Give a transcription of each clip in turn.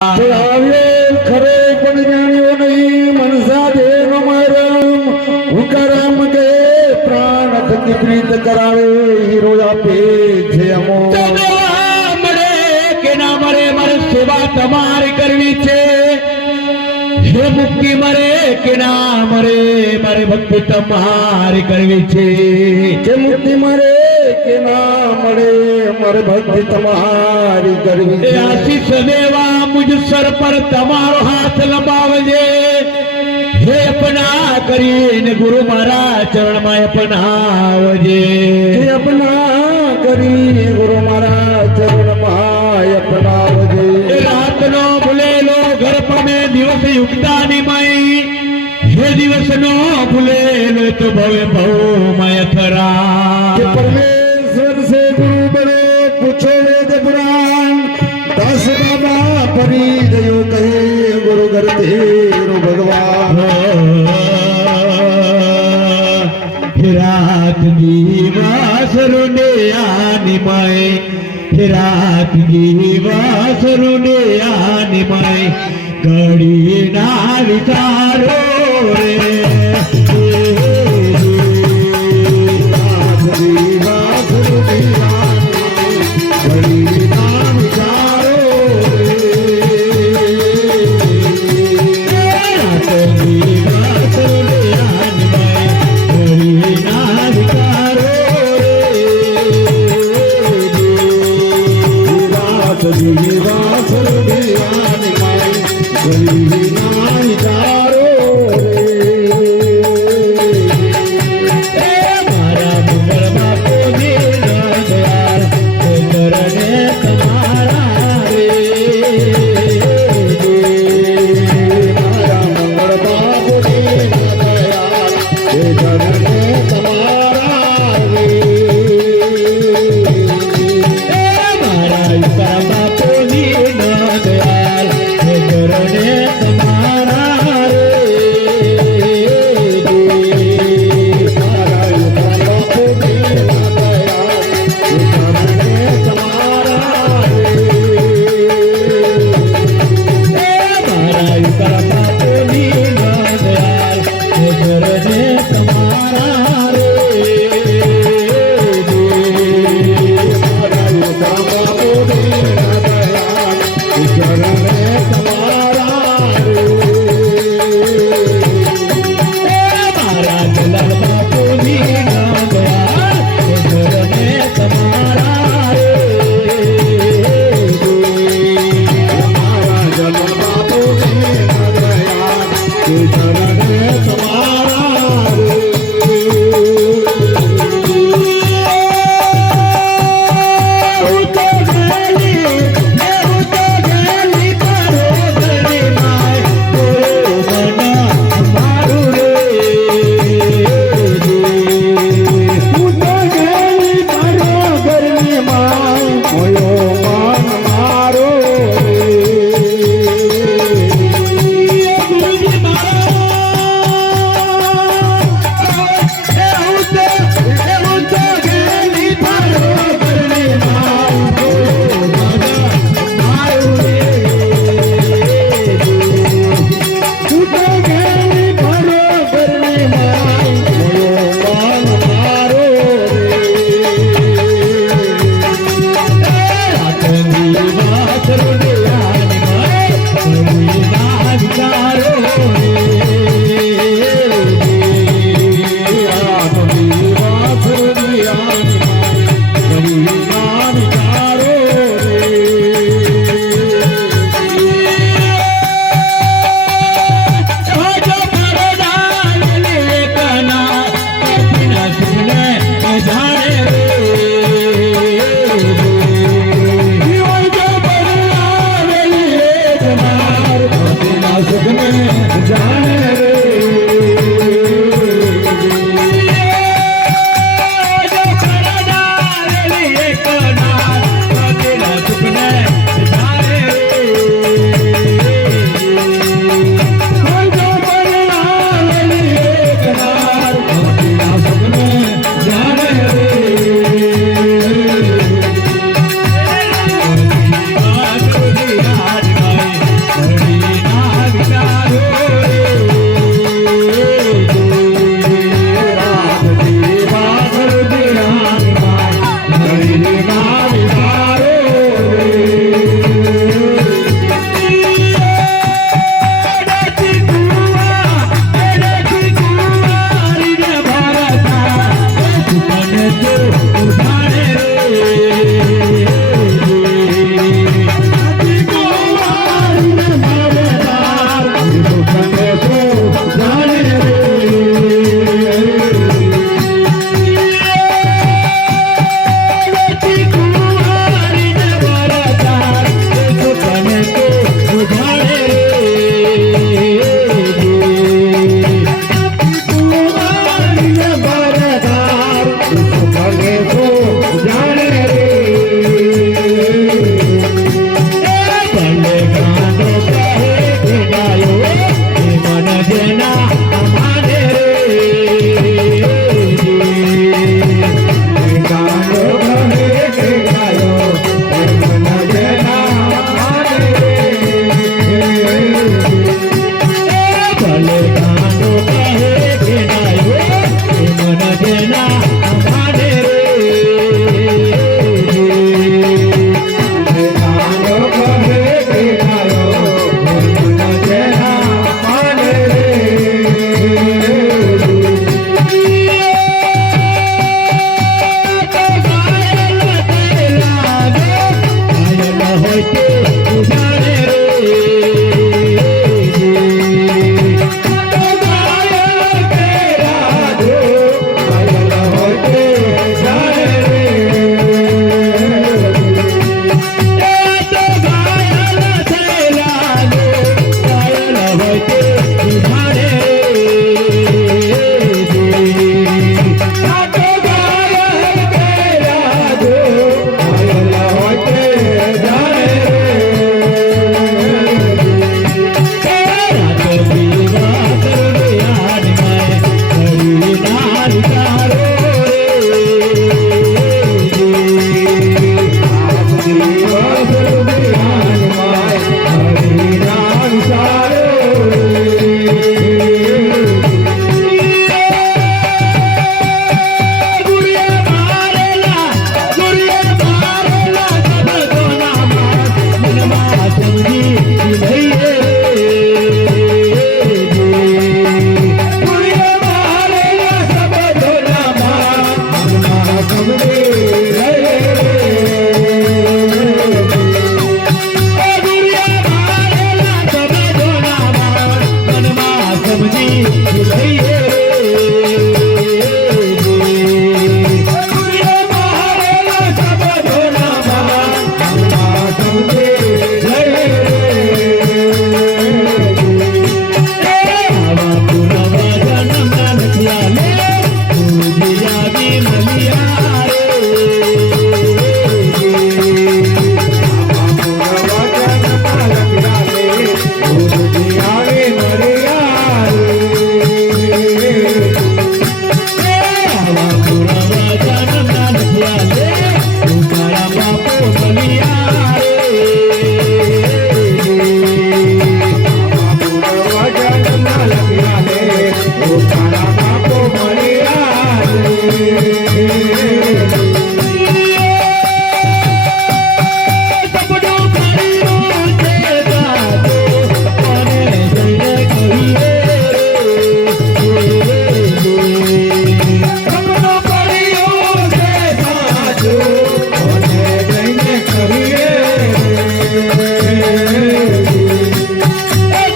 खरे पण जाणीव नाही मनसा दे नमरम उकरम गे प्राण थकी प्रीत करावे हिरोया पेछे अमो मरे के ना मरे मर सेवा तमारी करवी छे हे मुक्ति मरे के ना मरे मरे भक्ति तमारी करवी छे जे मुक्ति मरे के ना मरे मरे भक्ति तुम्हारी करवी आशीष देवा मुझ सर पर तमारो हाथ लंबावजे हे अपना करीन गुरु मारा चरण में अपनावजे जे अपना करी गुरु मारा चरण माय अपनावजे रात नो भूलेलो गर्भ में दिवस युक्तानी माई हे दिवस नो भूलेलो तो भवे भव मय थरा परमेश्वर से गुरु बने पूछो वेद पुराण दस बाबा परी गयो कहे गुरु गरधेरो भगवान रात दिवस रुने आनी माई रात दिवस रुने आनी माई कड़ी ना विचारो रे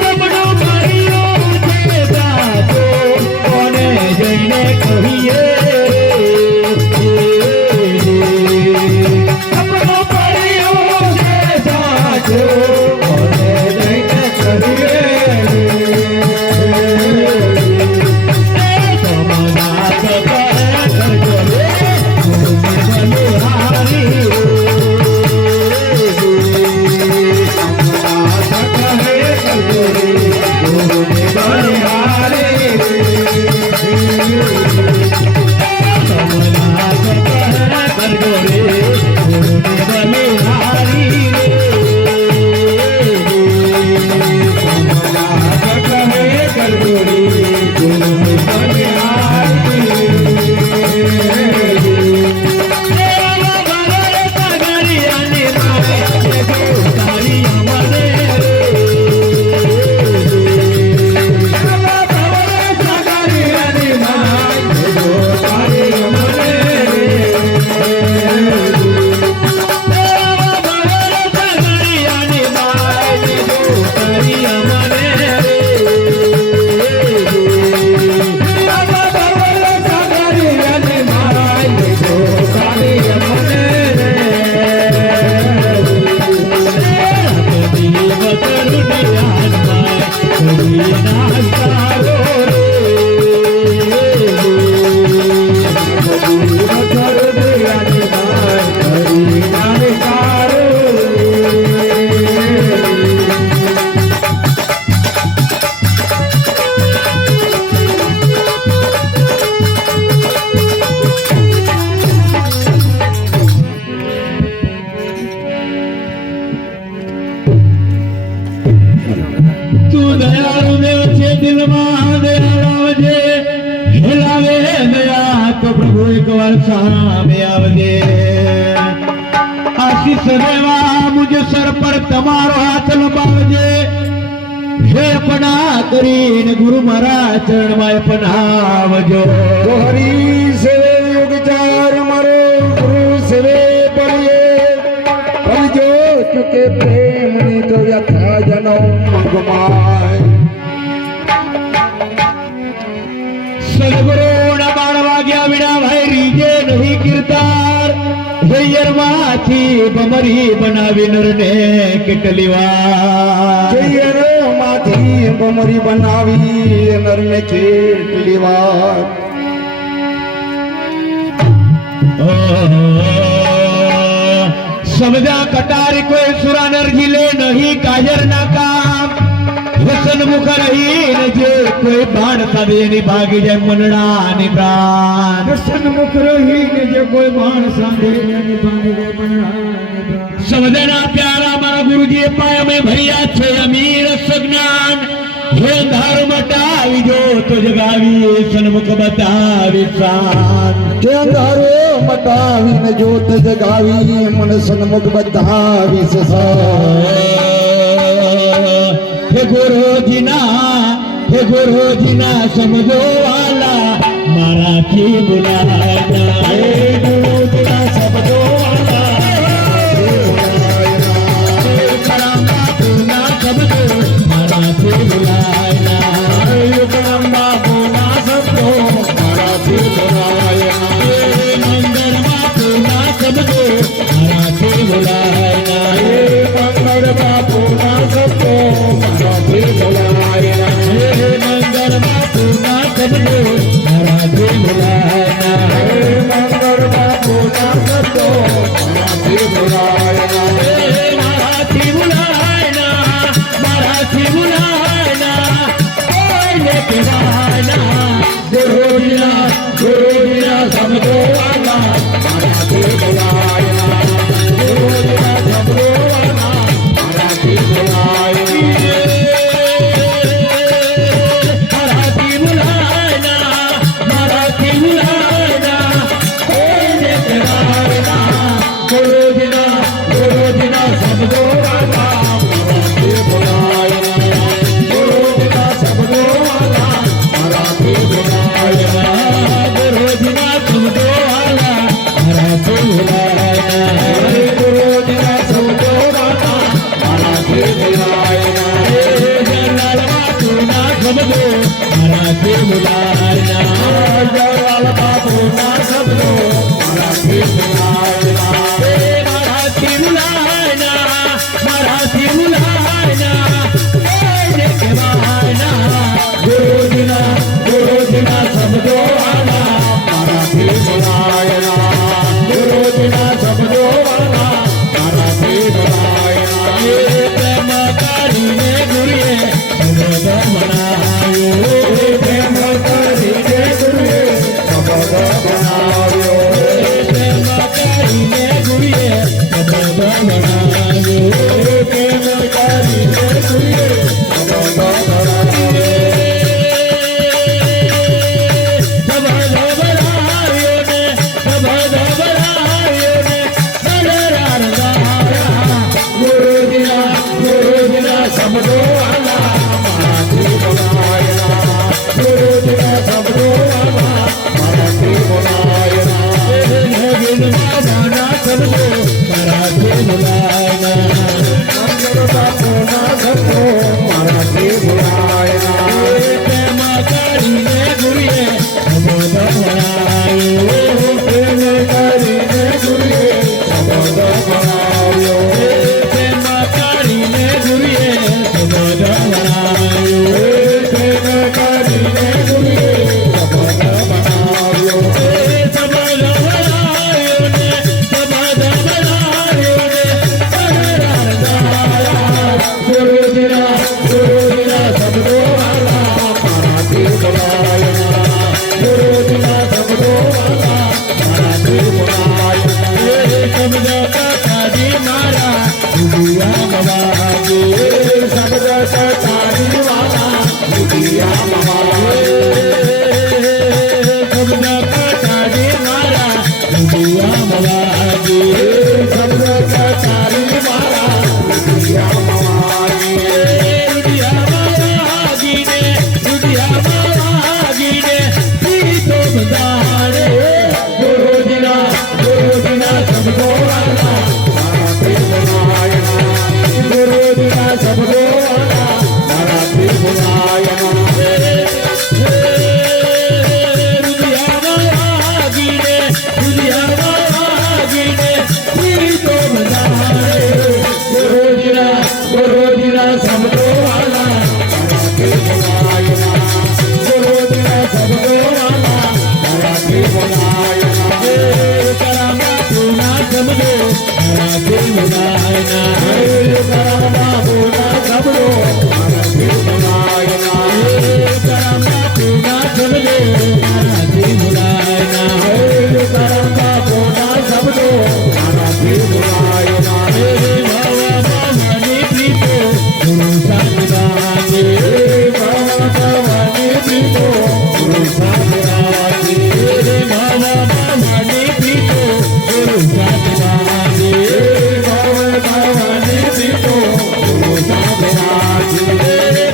જમણો માર્યો છે સાચો કોને જઈને કહીએ જમણો માર્યો છે સાચો કોને જઈને કહીએ તું દયાળુ દેવ છે દિલમાં દયા લાવજે હેલાવે દયા તો પ્રભુ એકવાર સામે આવજે આશીષ દેવા મુજ સર પર તમારો હાથ લંબાવજે હે પના કરીને ગુરુ મારા ચરણમાં પનાવજો હરી સેવે યુગ ચાર મારો ગુરુ સેવે પડીએ પડીજો ચુકે પ્રેમની તો વ્યથા જનમ ગુમાય સદગુરુના 12 વાગ્યા વિના ભાઈ રીજે નહીં કીર્તાર જૈયરમાંથી બમરી બનાવી નરને કેટલી વાર જૈયરમાંથી બમરી બનાવી નરને કેટલી વાર સમજા કટારી કોઈ સુરા નરજી લે નહીં કાજર ના કામ વસન મુખ રહીને જે કોઈ બાણ સાધે એની ભાગી જાય મનડાની પ્રાણ દર્શન મુખ રહીને જે કોઈ બાણ સાધે એની ભાગી જાય મનડાની પ્રાણ સમજના પ્યારા મારા ગુરુજીએ પાયા મેં ભર્યા છે અમીર સજ્ઞાન હે અંધાર મટાવી જો તો જગાવી સન્મુખ બતાવી શાન તે અંધારો મટાવીને જોત જગાવી મન સન્મુખ બતાવી હે ગુરુજીના સમજો વાલા મારાથી બોલાયના હે ગુરુજીના સમજો बोलायना जलाल बापू ना समजो मराठी मुलांना जलाल बापू ना समजो मराठी बोलायना मराठी मुलांना मराठी मुलांना गुरुजीना समजो आला मराठी बोलायना गुरुजीना समजो आला मराठी बोलायना प्रेम करीने गुरुये समज म्हणायो प्रेम करीने गुरुये समज बनायो प्रेम करीने गुरुये समज म्हणायो प्रेम करीने गुरुये समज बनायो समझो आला मराठी बोलायना गुरुजीना समझो आला मराठी बोलायना नवीन बाबांना समजो मराठी मुलांना मंगल बापू ना समझो मराठी बोलायना प्रेम करीने गुरुये समज म्हणायो प्रेम करीने गुरुये समज बनायो प्रेम करीने गुरुये समज म्हणायो प्रेम करीने गुरुये समज बनायो समज म्हणायो समज म्हणायो गुरुजीना समझो आला मराठी बोलायना गुरुजीना समझो आला मराठी बोलायना समज काकाजी मारा दुनिया मवागे समझ सतारी वाला दुनिया मवागे समज काकाजी मारा दुनिया मवागे समझ सतारी वाला दुनिया मवागे दुनिया मवागीने दुनिया मवागीने तो बदारे गुरुजीना समझो आला मराठी बोलायना गुरुजीना समझो आला मराठी बोलायना दुनिया मवागीने दुनिया मवागीने तो बदारे गुरुजीना समझो आला मराठी बोलायना गुरुजीना समझो आला मराठी बोलायना करामा तुना समजो मराठी मुलांना करम बाबू ना समझो मराठी बोलायना करामा तुना समजो मराठी मुलांना करम बाबू ना समझो मराठी बोलायना भावा भावानी प्रीतो गुरु साधनाचे भगवानी प्रीतो गुरु साधनाची भावा भावानी प्रीतो गुरु साधनाचे भगवानी प्रीतो गुरु साधनाची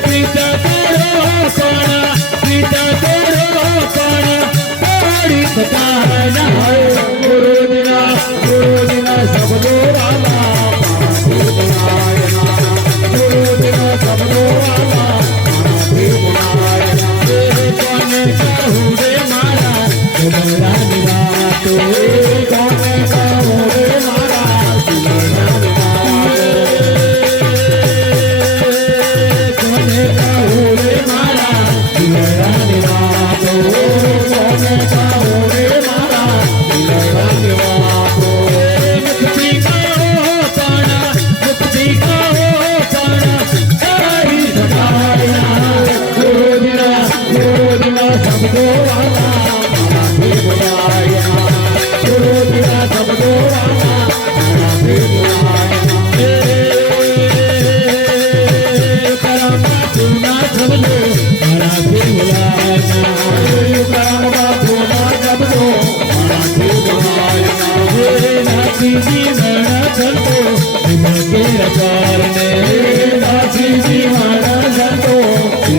प्रीत तोरो कोणा प्रीत तोरो कोणा तोडी सताना गुरुजीना समझो आला मराठी बोलायना गुरुजीना समझो आला मराठी बोलायना कोणे काहुडे मारा तुमरा निरातो कोणे काहुडे मारा तुमरा कोणे काहुडे मारा तुमरा निरातो कोणे काहुडे मारा तुमरा निवातो मुक्ती का हो पाना मुक्ती का हो पाना काही सताना गुरुजीना समझो आला मराठी बोलायना गुरुजीना समझो आला मराठी बोलायना करामा तुना समजो मराठी मुलांना करम बापू ना समझो मराठी बोलायना नाची जीवन संतो के रकारने नाची जीवन संतो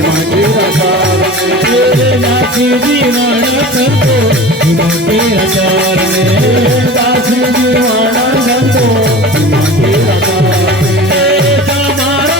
माझी रकारने नाची जीवन संतो के रकारने दासी जीवन संतो माझी रकारने समारा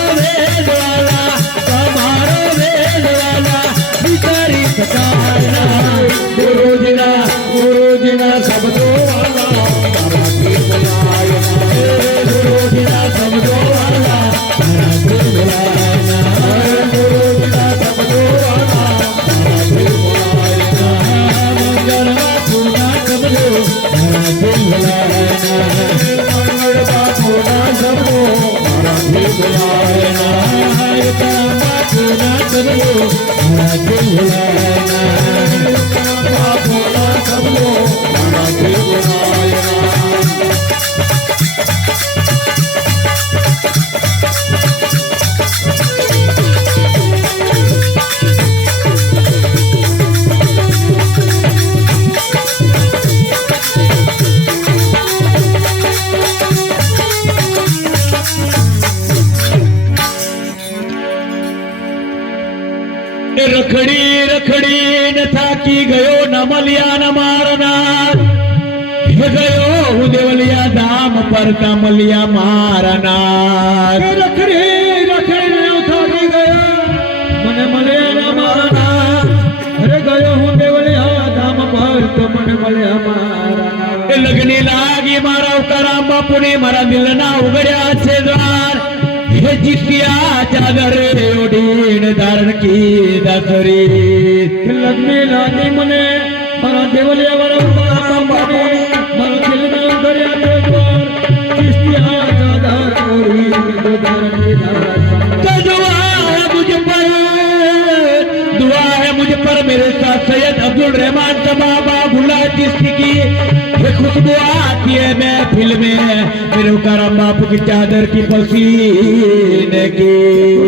सबको मारा देवलायना बापूला सबको मारा देवलायना रखड़ी रखड़ी न थाकी गयो न मलिया न मारनार हे गयो हूँ देवलिया दाम पर मलिया मारनार रखड़ी रखड़ी न थाकी गयो मने मलिया न मारनार अरे गयो हूँ देवलिया दाम पर मने मलिया मारनार लगनी लागी मारा उकराम बापुने मारा दिल ना उगड्या छे द्वार हे जितिया चादर ओढीन धारण की दासरी लगने लागी मने मारा देवलिया वाला उकराम बापुने मारा दिल ना उगड्या छे द्वार जितिया चादर ओढीन धारण की दासरी दुआ है मुझ पर मेरे साथ सैयद अब्दुल रहमान का बाबा भुला जिसकी ये खुशबू आती है महफिल में मेरे करम बापू की चादर की पसीने की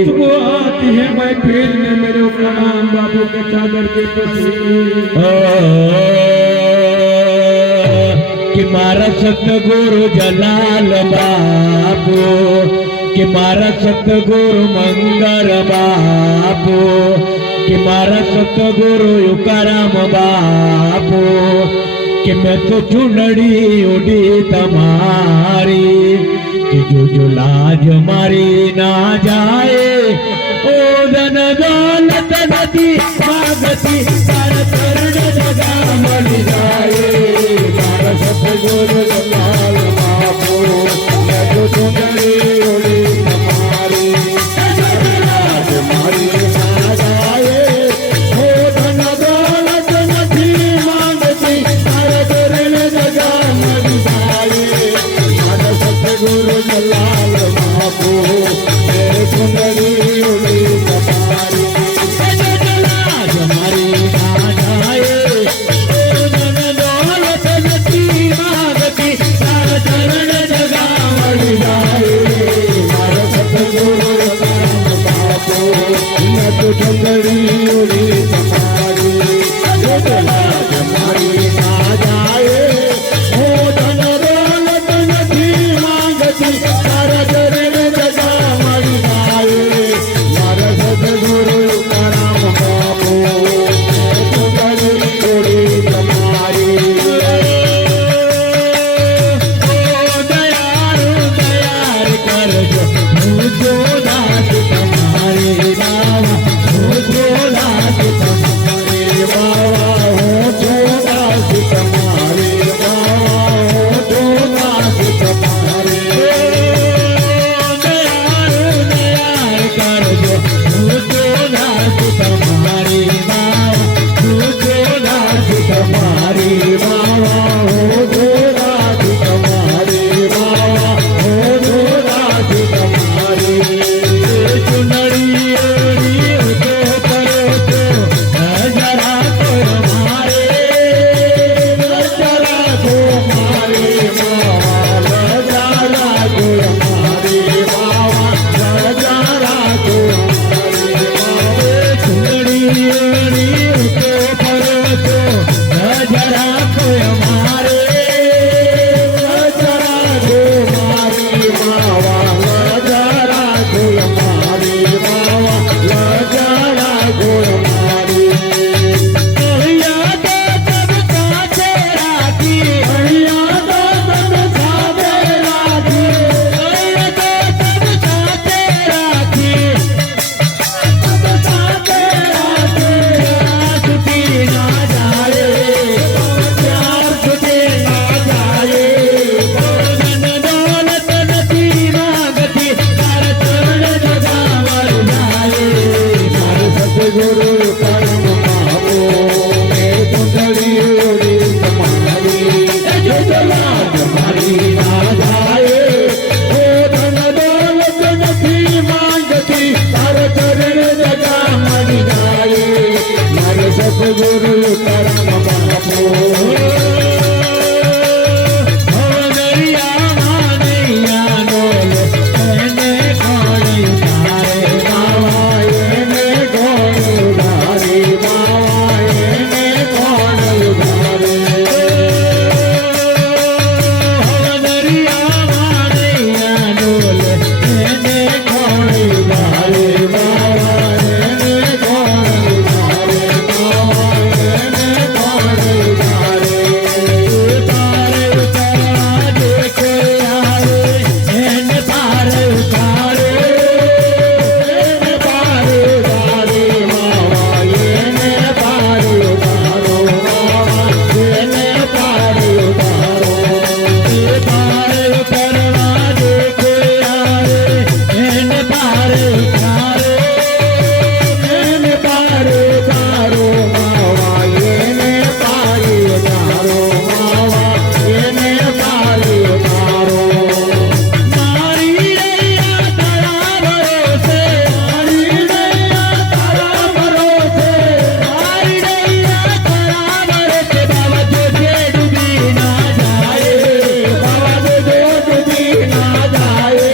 खुशबू आती है महफिल में मेरे करम बापू के चादर की पसीने कि मारा सतगुरु जलाल बापू कि मारा सतगुरु मंगर बापू कि मारा सतगुरु युकाराम बापू कि मैं तो चुनड़ी उड़ी तुम्हारी कि जो लाज मारी ना जाए ओ धन दौलत नदी मागती सार चरण जगा मर जाए मारा सतगुरु जलाल बापू मैं तो चुनड़ी उड़ी तुम्हारी लाज मारी ना जाए ओ धन दौलत नदी मांगती सार चरण जगा मर जाए मारा सतगुरु जलाल बापू मैं चुनड़ी उड़ी तुम्हारी लाज मारी ना जाए ओ धन दौलत नदी मागती सार चरण जगा मर जाए मारा सतगुरु जलाल बापू मैं तो चुनड़ी उड़ी तुम्हारी लाज मारी ना जाए ओ धन दौलत नदी मांगती सारा चरण जगा मर जाए मारा सतगुरु कराम बापू मैं चुनड़ी उड़ी तुम्हारी दयार कर जो मुझो दास तुम्हारे बाबा मुझो दास तुम्हारे बाबा हो जो दास तुम्हारे बाबा हो जो दास तुम्हारे दयार कर जो मुझो दास तुम्हारे बाबा मुझो दास तुम्हारे बाबा हो जो दास तुम्हारे बाबा हो जो दास तुम्हारे चुनड़ी ओढ़ी तो करो तो जरा तो हमारे जरा को मारे बाबा जरा को मारे बाबा जरा को मारे बाबा चुनड़ी ओढ़ी तो करो तो जरा तो हमारे जरा को मारे बाबा जरा को मारे बाबा जरा को मारे भैया तो सब साथे राखी भैया तो सब साथे राखी भैया तो सब साथे राखी सब साथे राखी छुट्टी ना जाए प्यार छुटे ना जाए धन दौलत नदी मांगती सार चरण जगा मर जाए मारे सतगुरु करम बापू मैं चुनड़ी उड़ी तुम्हारी जो लाज मारी ना जाए ओ धन दौलत नदी मांगती सार चरण जगा मर मनी जाए मारे सतगुरु तुकाराम बापू दरिया मानैया डोल एने कोण उधारे बाबा एने कोण उधारे बाबा एने कोण उधारे दरिया मानैया डोल एने कोण उधारे बाबा एने कोण उधारे बाबा एने कोण उधारे तारे उतारा देखो यारे एने तारे उतारे एने तारे उतारे बाबा एने तारे उतारो बाबा एने तारे उतारो तारे उतारा देखो यारे एने तारे उतारे एने तारे उतारो बाबा एने तारे उतारो बाबा एने तारे उतारो मारी रैया तारा भरोसे मारी रैया तारा भरोसे मारी रैया तारा भरोसे बाबा जो डूबी ना जाए बाबा जो डूबी ना जाए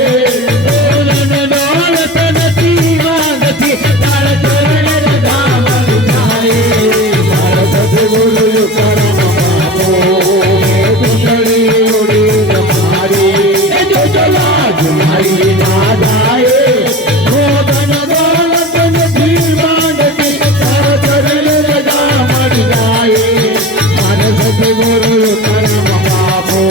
धन दौलत नथी मांगती तारा चरण दामन जाए मारा सतगुरु तुकाराम बापू दुसरी उड़ी तुम्हारी जो लाज मारी ना जाए वो धन दौलत नथी मांगती तारा चरण दामन जाए मारा सतगुरु तुकाराम बापू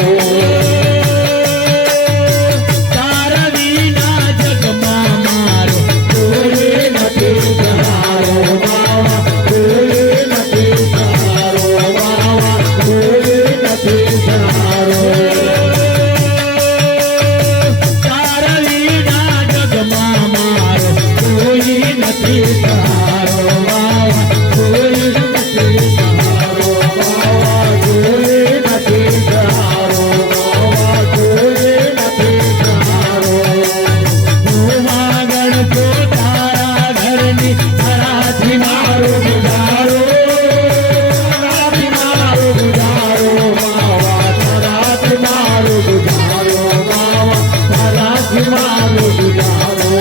तारा विना जगमा मारो कोई નથી સહારો બાવા કોઈ નથી સહારો બાવા કોઈ નથી સહારો તારા વિના જગમાં મારો કોઈ નથી સહારો બાવા કોઈ નથી સહારો બાવા કોઈ નથી સહારો બાવા કોઈ નથી સહારો માગણ તો તારા ઘરની તારાથી મારો ગુજારો તારાથી મારો ગુજારો બાવા તારાથી મારો ગુજારો બાવા તારાથી મારો ગુજારો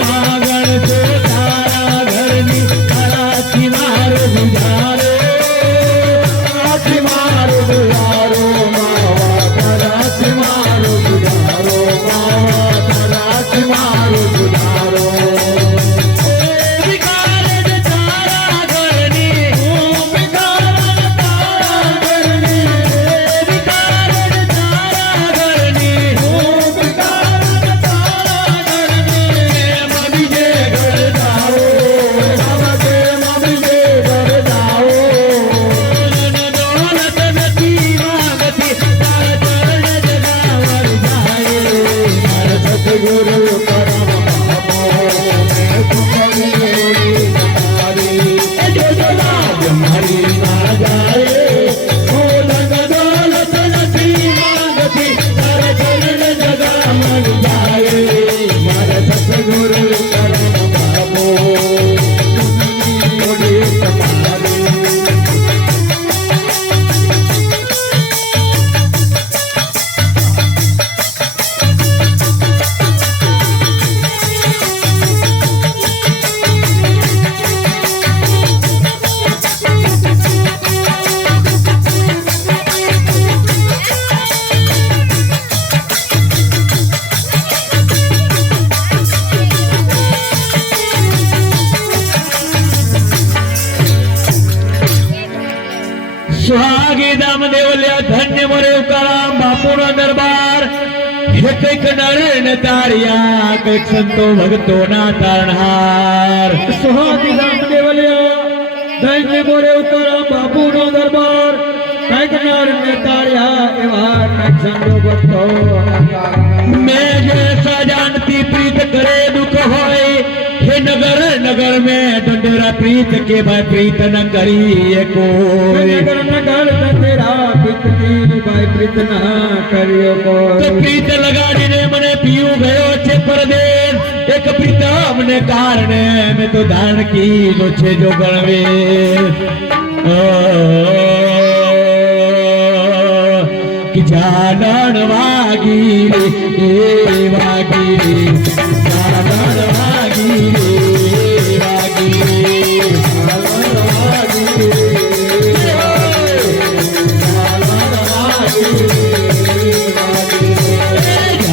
માગણ તો તારા ઘરની તારાથી મારો ગુજારો તારાથી મારો ગુજારો બાવા તારાથી મારો ગુજારો બાવા તારાથી મારો ગુજારો વિકારડ તારા ઘરની વિકારડ તારા ઘરની વિકારડ તારા ઘરની વિકારડ તારા ઘરની મમી જે ઘર જાઓ બાબા કે મમી જે ઘર જાઓ ધન દौलत નથી માગતી તારા ચરણ જગાવર જાય મારા સતગુરુ तुकाराम बापू मैं तुम्हारी उड़ी तुम्हारी जो लाज मारी ना जाए वो धन दौलत नहीं मांगती तारा चरण जगावल जाए मारा सतगुरु तुकाराम बापू उड़ी तुम्हारी सुहागी दाम देवल्या धन्य मोरे तुकाराम बापूनो दरबार हे कैक नर न तारिया कैक संतो भगतो ना तारणहार सुहागी दाम देवल्या धन्य मोरे तुकाराम बापूनो दरबार કંઈક નર ને તાળ્યા એવા કંઈક સંજો ભક્તો मैं जैसा जानती प्रीत करे दुख होए हे नगर नगर में डंडेरा प्रीत के भाई प्रीत न करिए कोई नगर नगर तेरा प्रीत की भाई प्रीत ना करियो तो कोई प्रीत लगाड़ी ने मने पियू गयो छे परदेश एक એક પ્રીતમ ને કારણે મેં તો દાન કીધો છે જો ગણવે कि जालन वागी रे वागी रे जालन वागी रे वागी रे जालन वागी रे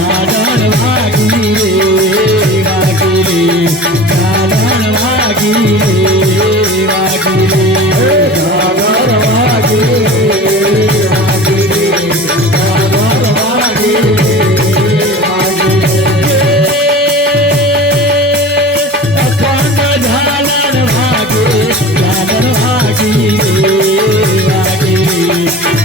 जालन वागी रे वागी रे जालन वागी रे वागी रे जालन वागी रे वागी रे जालन वागी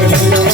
जय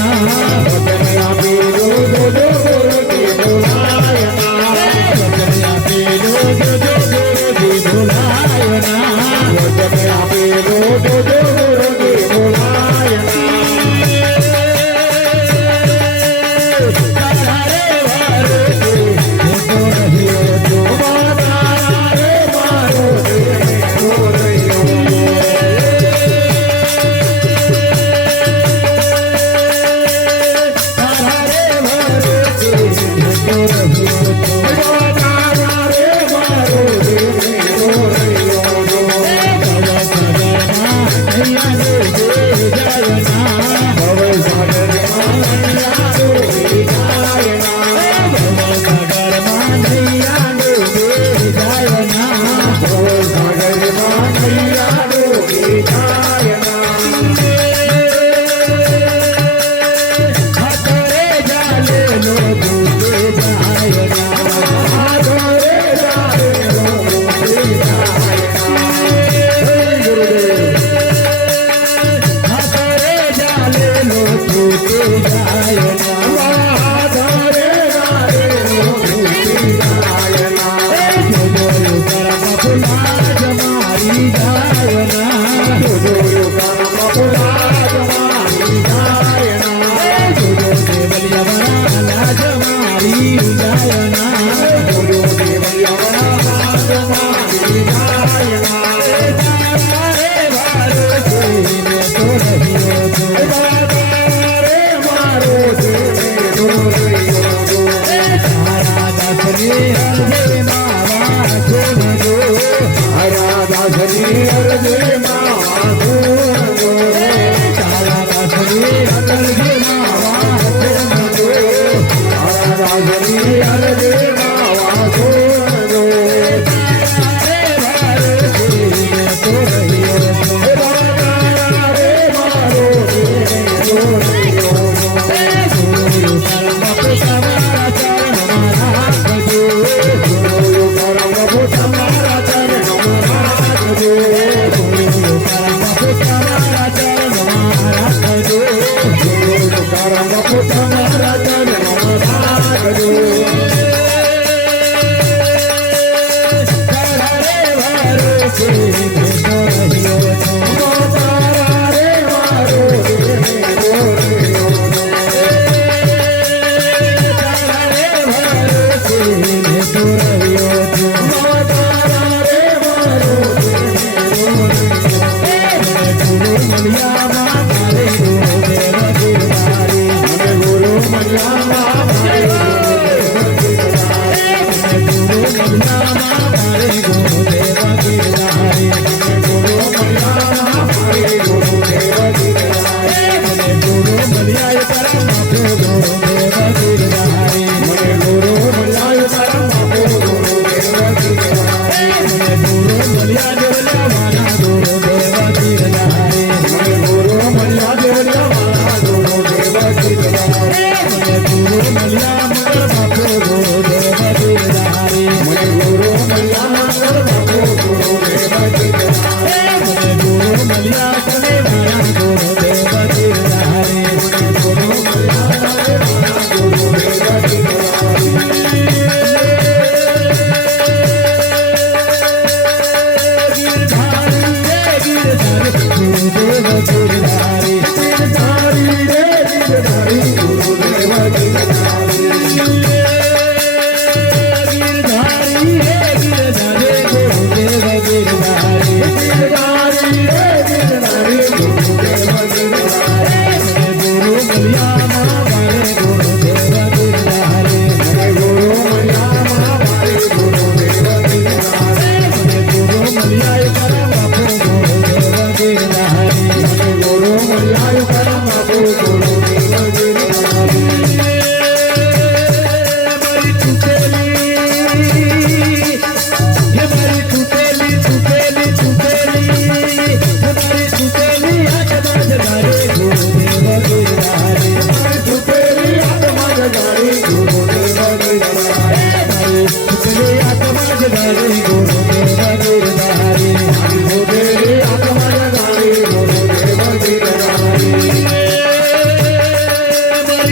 वचन आपे जो गुरुजी बोलायना वचन आपे जो गुरुजी बोलायना वचन आपे जो गुरुजी बोलायना रे वारो तो रहियो जो बाबा रे मारो तो रहियो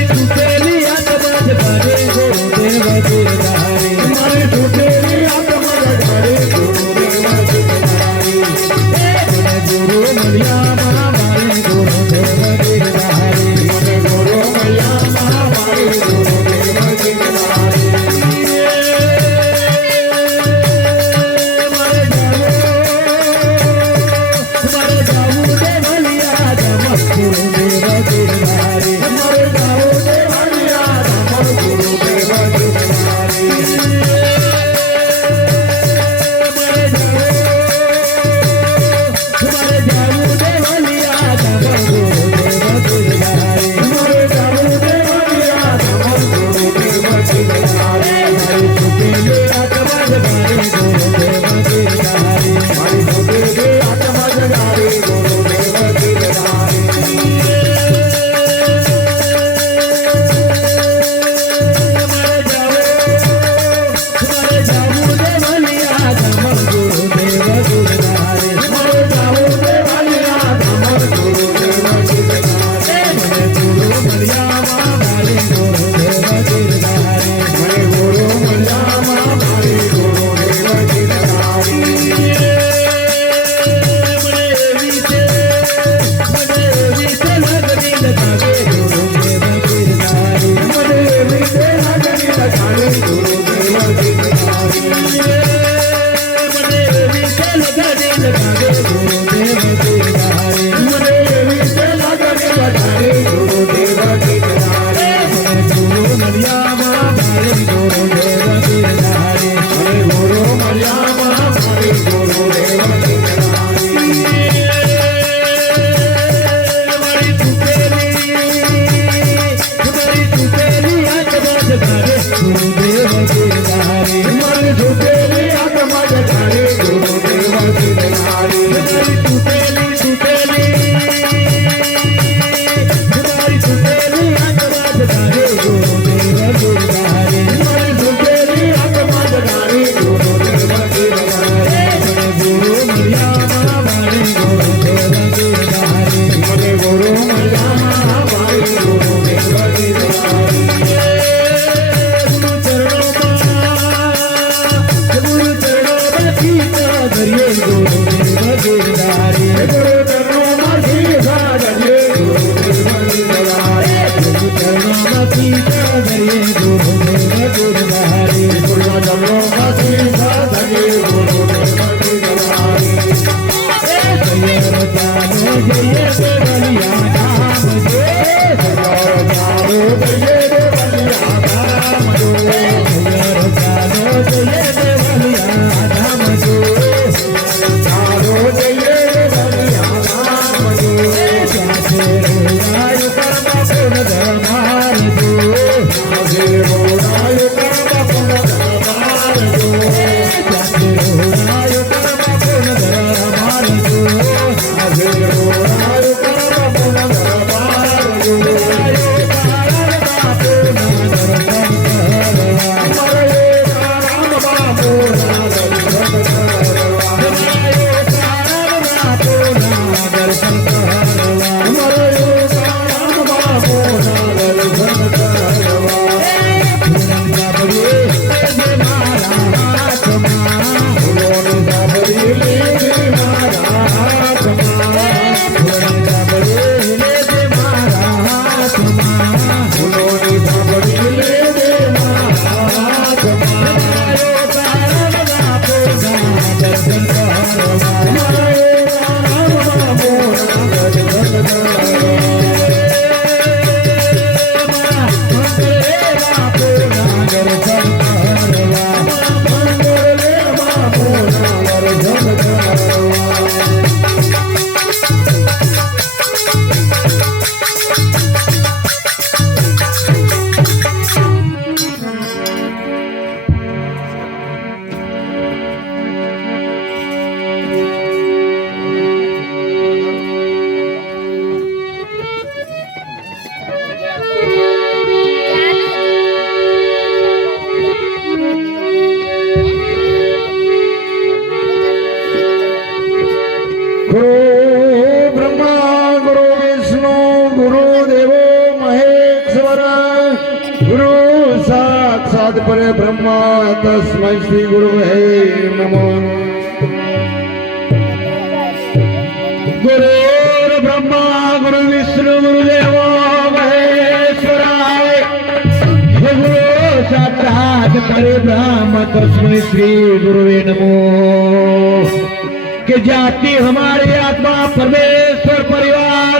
सुटेली आत्मा जगारे गुरुदेव गिरधारी मारे सुटेली आत्मा जगारे गुरुदेव गिरधारी गुरु मलिया महामारी गुरुदेव गिरधारी गुरु मलिया महामारी गुरुदेव गिरधारी ईश्वर गुरु साक्षात परब्रह्म तस्मै श्री गुरुवे नमः गुरुर् ब्रह्मा गुरु विष्णु गुरुदेव महेश्वराय हे गुरु साक्षात परब्रह्म तस्मै श्री गुरुवे नमो कि जाति हमारी आत्मा परमेश्वर परिवार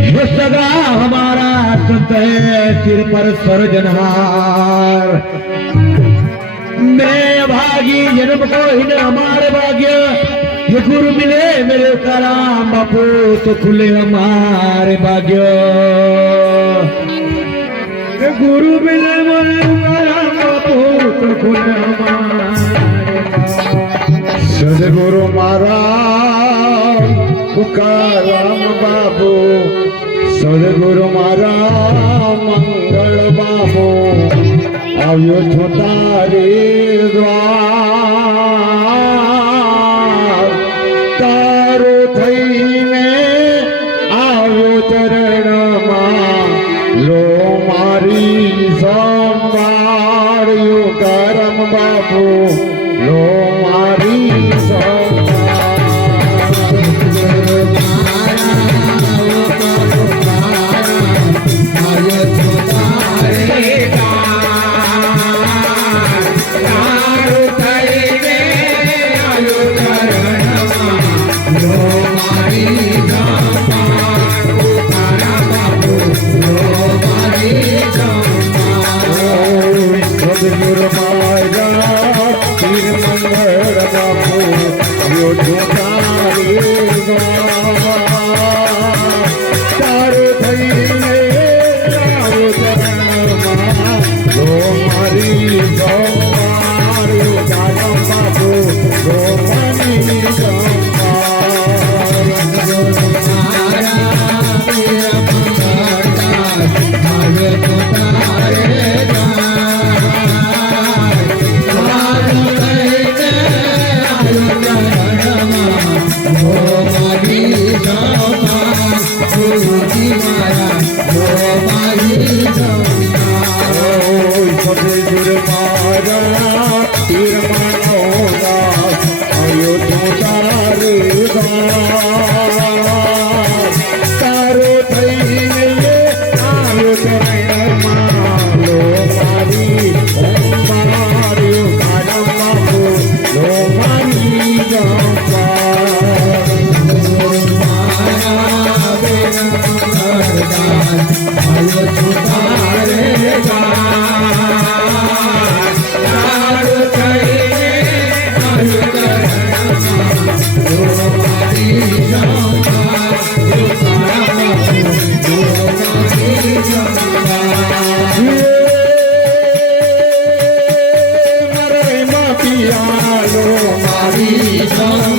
ये सगा हमारा संत है सिर पर सर्जनहार मैं भागी जन्म को ही हमारे भाग्य ये गुरु मिले मेरे कराम बापू तो खुले हमारे भाग्य ये गुरु मिले मेरे कराम बापू तो खुले हमारे सदगुरु महाराज तुकाराम बाबू सदगुरु महाराज मंगल बाबू આવ્યો છો તારે દ્વાર તારો થઈને આવ્યો ચરણમાં લો મારી સંભાળ્યો કરમ બાપુ લો મારી मन जन आवे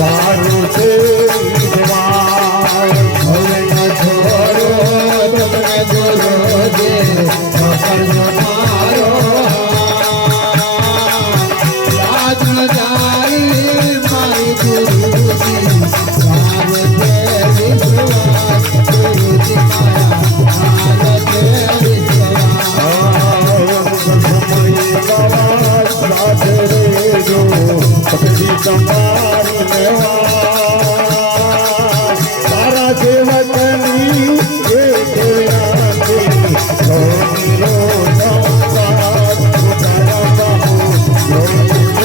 તારું છે વિદ્વાન હવે ન છોડો તમને ગુરુ જે પકડજો મારો યાદ ન જાય મારી ગુરુજી મારે તે વિશ્વાસ ગુરુજી મારા હાલ તે વિશ્વાસ સાથે રેજો પકડી તમારી લેવા તારા સેવકની એ કલ્યાણી લોહીનો સંસાર તારા બાહુ લોહીનો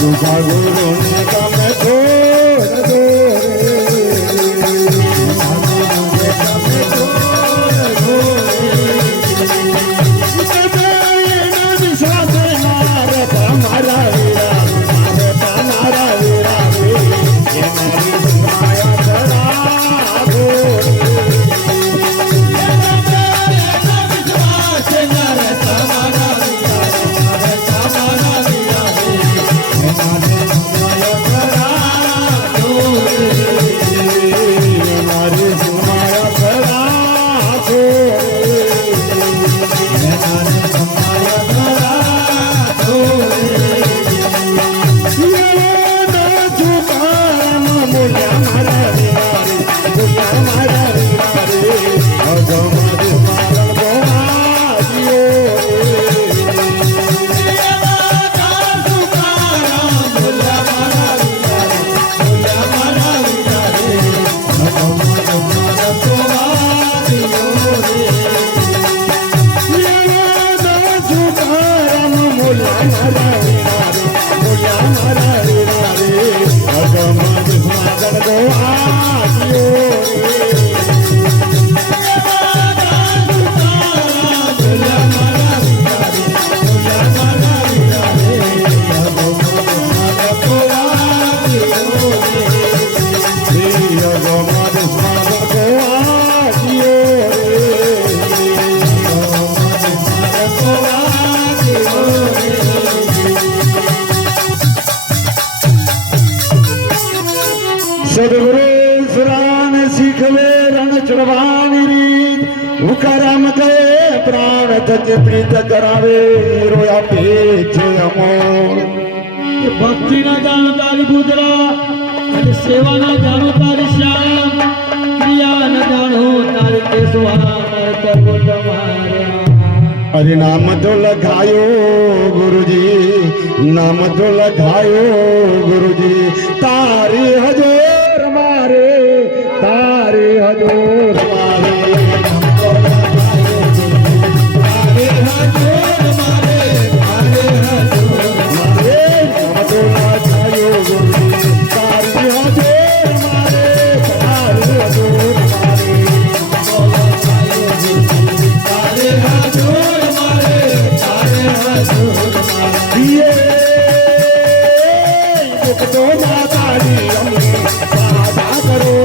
तुझा गुरुने काम थोर विश्वास मारत मारा वीरा मारत मारा वीरा येणारी माया करा सद्गुरु सुरान शिकवे रण चढवानी रीत उकाराम गए प्राण तज प्रीत करावे रोया पेचे अमोल भक्ति न जानो तारी गुजरा અને સેવા ન જાણો તારી શ્યામ ક્રિયા ન જાણો તારી કેશવા કરવો તમારા अरे नाम तो लगायो गुरुजी नाम तो लगायो गुरुजी तारे हजूर मारे तारे हजूर मारे नाम तो लगायो तारे हजूर मारे तारे हजूर मारे नाम तो लगायो गुरुजी तारे हजूर मारे तारे हजूर मारे नाम तो लगायो गुरुजी तारे हजूर तो माता करो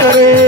करो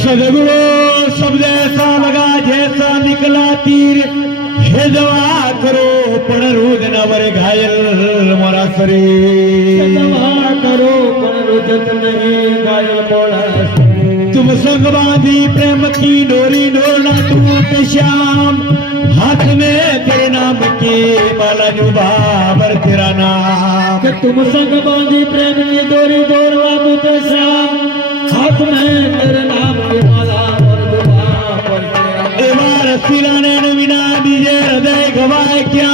सदगुरु शब्द ऐसा लगा जैसा निकला तीर हे दवा करो पण रुद नवर घायल मोरा शरीर दवा करो पण रुजत नहीं घायल मोरा तुम संग बांधी प्रेम की डोरी डोला टूट श्याम हाथ में तेरे नाम की माला जुबा पर तेरा नाम कि तुम संग बांधी प्रेम की डोरी डोरवा मुझे श्याम हाथ में तेरे नाम की माला और दुआ पर तेरा एवार सिलाने विना बीजे हृदय गवाए क्या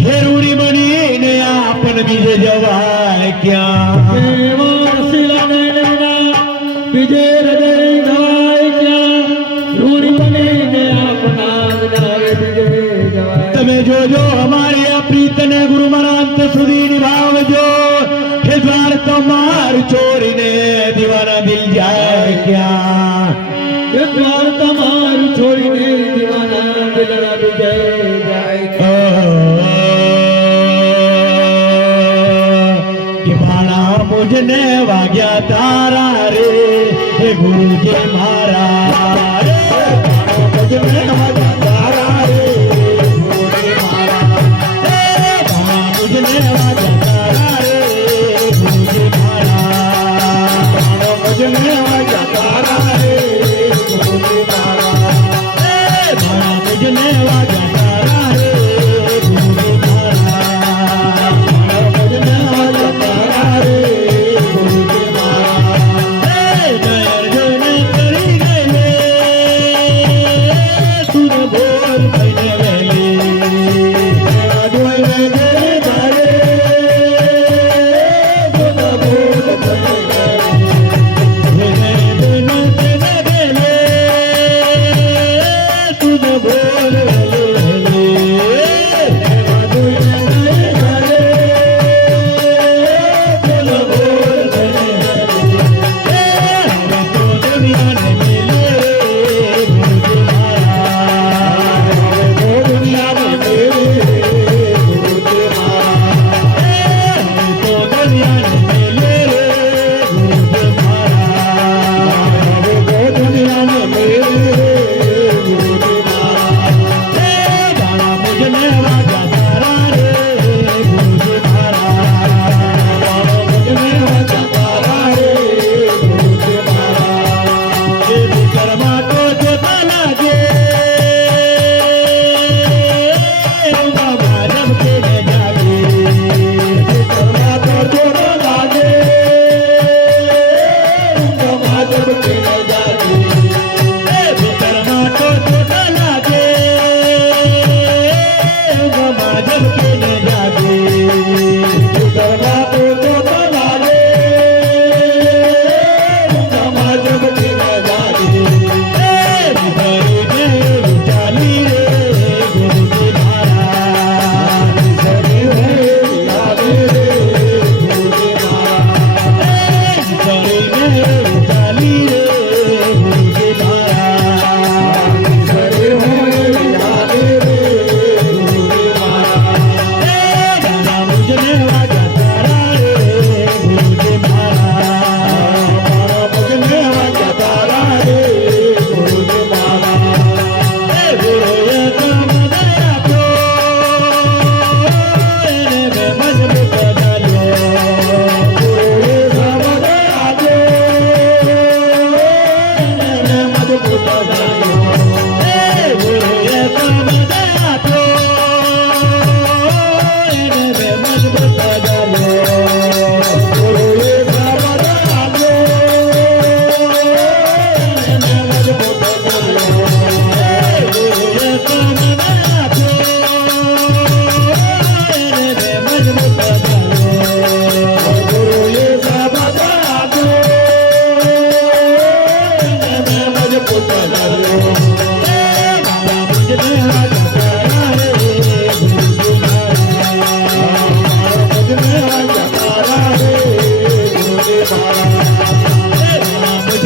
हेरूरी बनी ने आपन बीजे जवाए क्या देवर सिलाने लेना विजय हृदय गवाए क्या रूढ़ी बने ने अपना विदारे विजय गवाए तमे जो हमारे प्रीत ने गुरु मरांत सुधी निभाव जो हे द्वार तमार चोरी ने दीवाना दिल जाए क्या ये द्वार तमार छोड़ी ने दीवाना दिलड़ा विजय जाए दीवाना मुझने वाग्या तारा रे हे गुरु जी महाराज मुझने वाग्या तारा रे गुरु जी महाराज मुझने वाग्या तारा रे गुरु जी महाराज मुझने वाग्या तारा रे गुरु जी महाराज मुझने वाग्या तारा रे गुरु जी महाराज मुझने वाग्या तारा रे गुरु जी महाराज अर्जुन करी गए सुन बोल मैंने वेली अर्जुन गए धारे सुन बोल मैंने वेली अर्जुन तेने गेले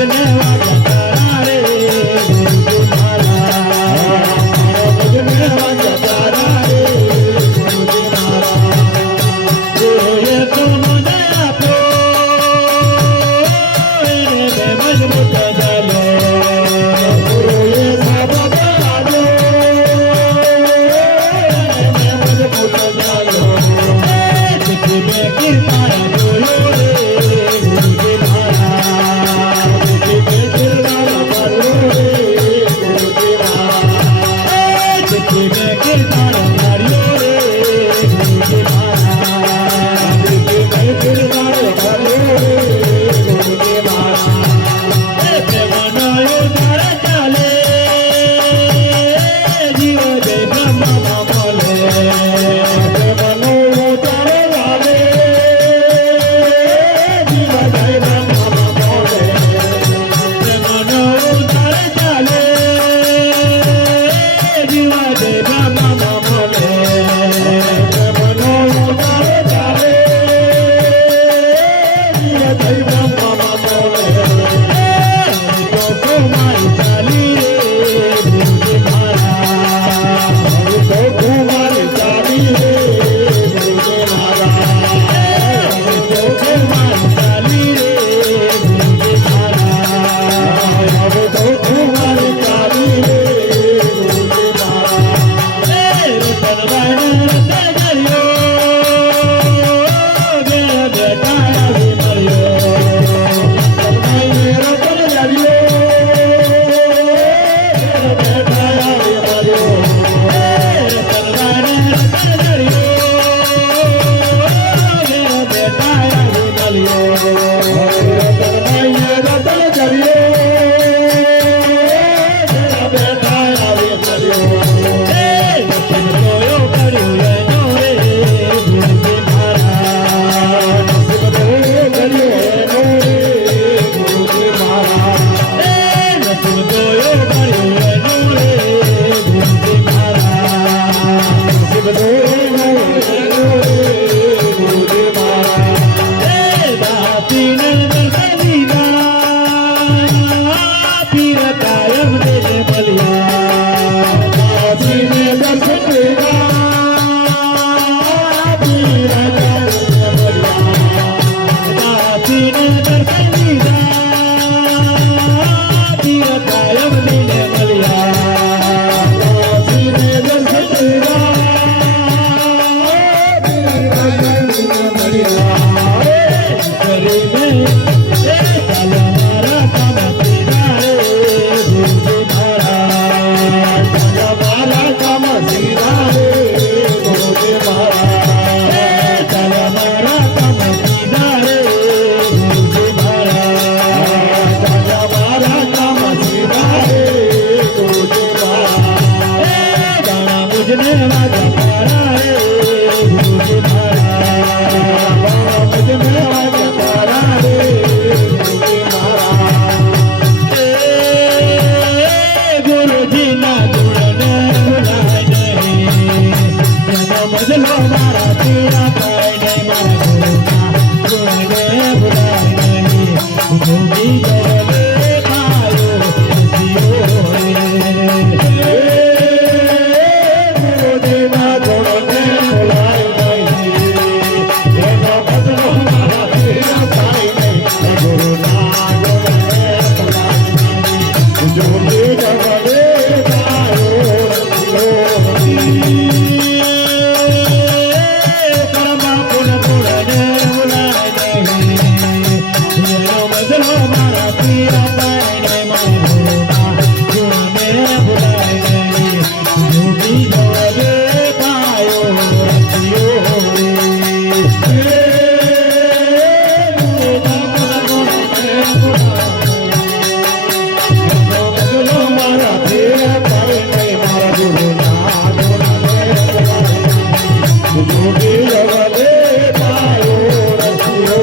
भजन वाजा तारा रे गुरुजी महाराज मारो भजन वाजा तारा रे गुरुजी महाराज ये तुम दया प्रो रे मजबूत जालो गुरु ये सब बाजो मैं मजबूत जालो चिट्ठी में कृपा बोलो रे गुरुजी महाराज चिट्ठी में कृपा बोलो रे गुरुजी महाराज चिट्ठी में कृपा मारियो रे गुरुजी महाराज चिट्ठी में कृपा बोलो रे गुरुजी महाराज प्रेमानो उदार चाले जीव जय ब्रह्म बोले मनो उतारे वाले जीव जय ब्रह्म बोले प्रेमानो उदार चाले जीव जय ब्रह्म बोले मनो उतारे वाले जीव जय ब्रह्म बोले तो तुम्हारी चाली रे गुरुजी महाराज तो तुम्हारी चाली रे गुरुजी महाराज तो तुम्हारी चाली रे गुरुजी महाराज अब तो तुम्हारी चाली रे गुरुजी महाराज रतन जरियो बैठाया रे मरियो रतन जरियो बैठाया रे मरियो शिव दो करियो रे गुरुजी महाराज शिव दो गुरुजी महाराज कायम देने बलिया काशी में दर्शन देगा पीरा जय बलिया काशीन दर्शन दीदा पीर कायम दीने बलिया काशी में दर्शन देगा पीरा जय बलिया गली में चल मारा काम सीधा रे गुरुजी महाराज हमारा काम सीधा रे गुरुजी महाराज चल मारा काम सीधा रे गुरुजी महाराज हमारा काम सीधा रे गुरुजी महाराज गाना मुझने वाजा पारा रे गुरुजी महाराज मुझ में आज तारा रे गुरुजी महाराज गुरुजी ना जुड़ने बुलाए नहीं मजलो मारा तेरा पाए नहीं मारा गुरु ना जुड़ने बुलाए नहीं गुरुजी जगले पायो जियो रे गुरुजी ना जोड़ने बुलाए नहीं ये बदलो हमारा तेरा भाई नहीं गुरु ना जोड़ने बुलाए नहीं जो भी जगले पायो कर्मा पुन पुरने बुलाए नहीं मजलो मारा तेरा पाए नहीं मारा जुड़ने बुलाए नहीं झूठी जगले पायो जियो रे हमारा तेरा भाई नहीं मारा गुरु ना जोड़ने बुलाए जो भी जगले पायो रखियो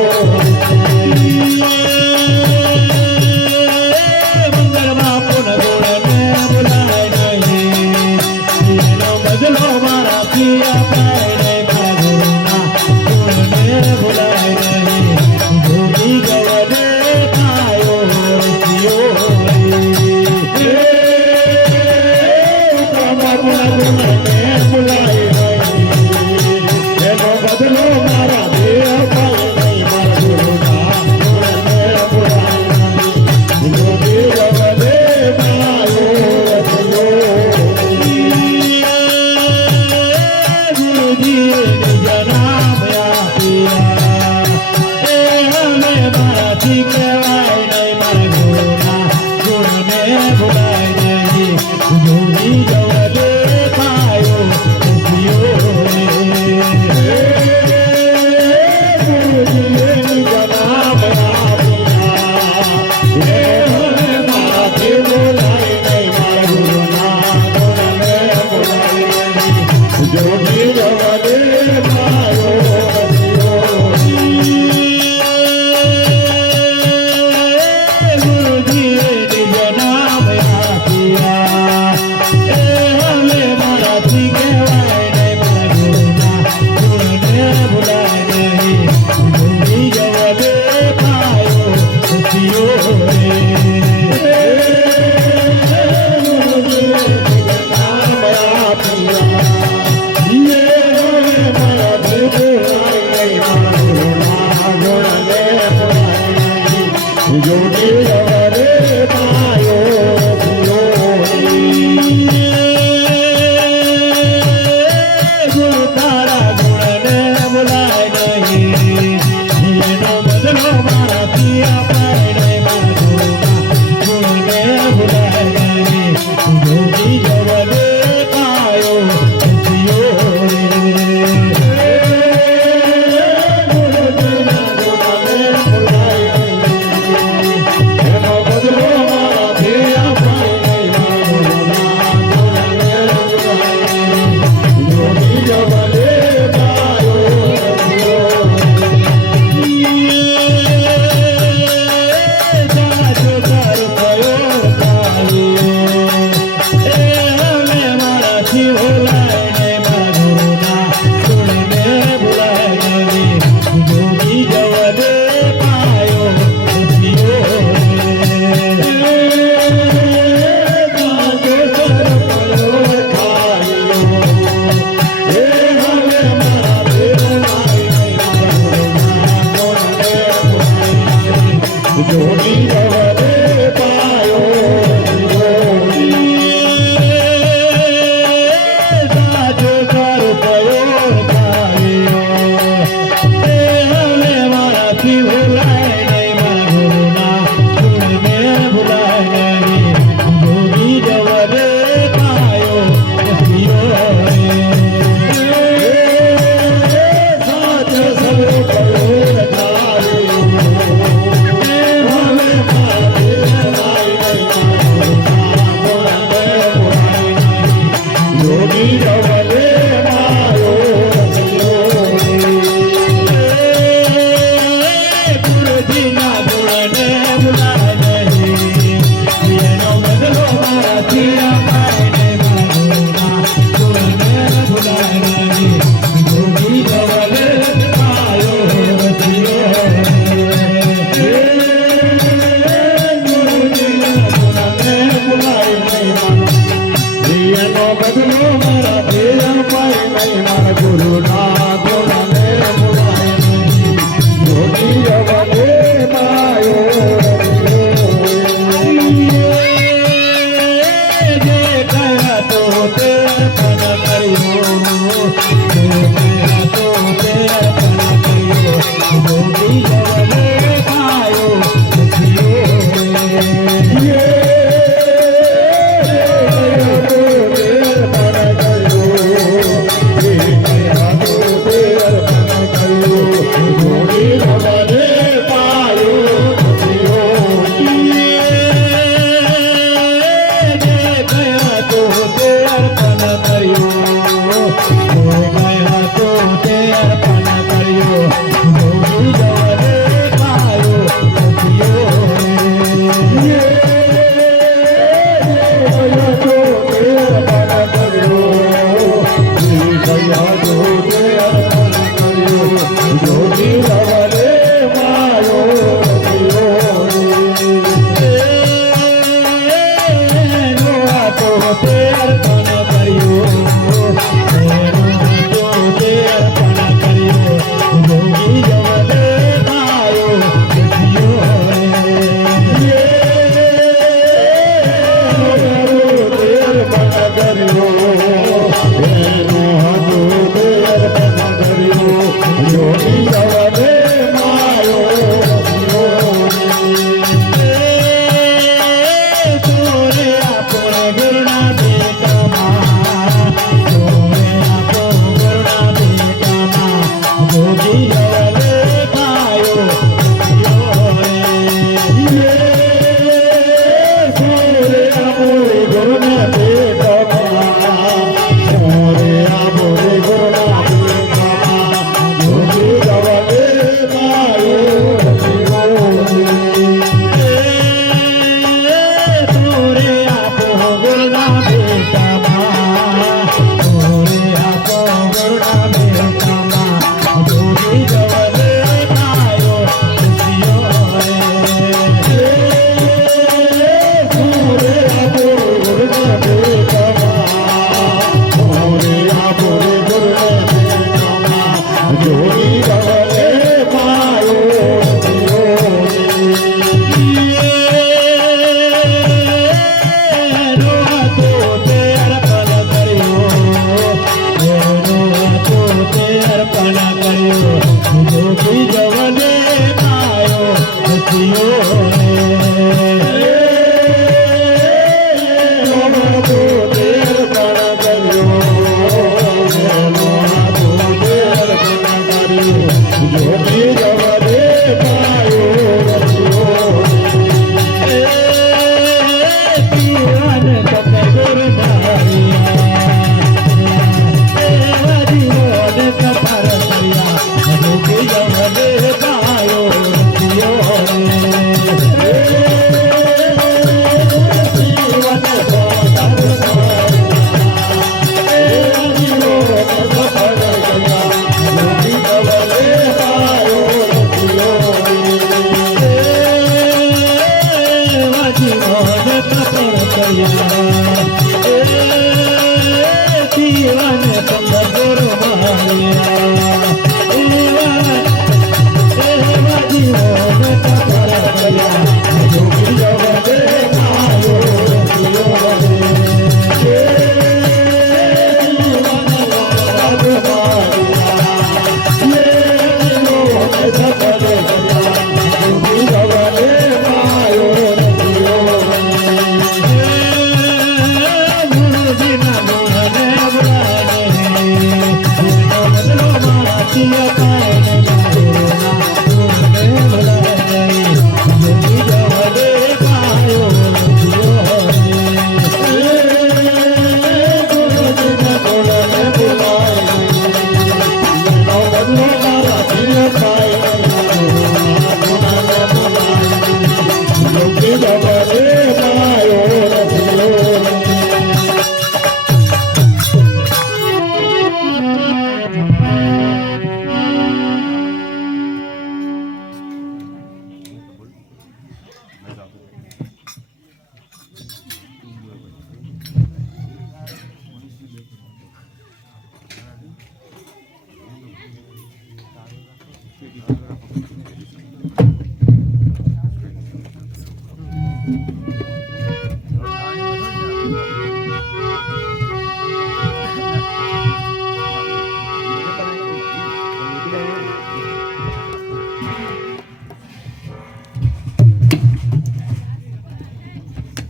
મારાથી કહેવાય નહીં મારા ગુરુના ગુણને ભૂલાય નહીં જોડી જવા દે પાયો જીઓ રે ગુરુજીની જનાબ આપ્યા હે મારાથી બોલાય નહીં મારા ગુરુના ગુણને બોલાય નહીં જોડી જવા દે મારો જોડી જવારે પાયો ગુરુ તારા ગુણને બોલાય નહીં એનો બદલો મારાથી અપાય નહીં મારા ગુરુના ગુણને બોલાય નહીં જોડી જવારે પાયો જીઓ જોડી જવારે પાયો સાચો સારો પયો ખાયો હવે મારાથી ભૂલાય નહીં મારા ગુરુના ગુણને ભૂલાય નહીં જોડી જવારે પાયો સાચો સગળો પયો ખાયો હવે મારા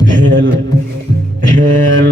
हेल हेल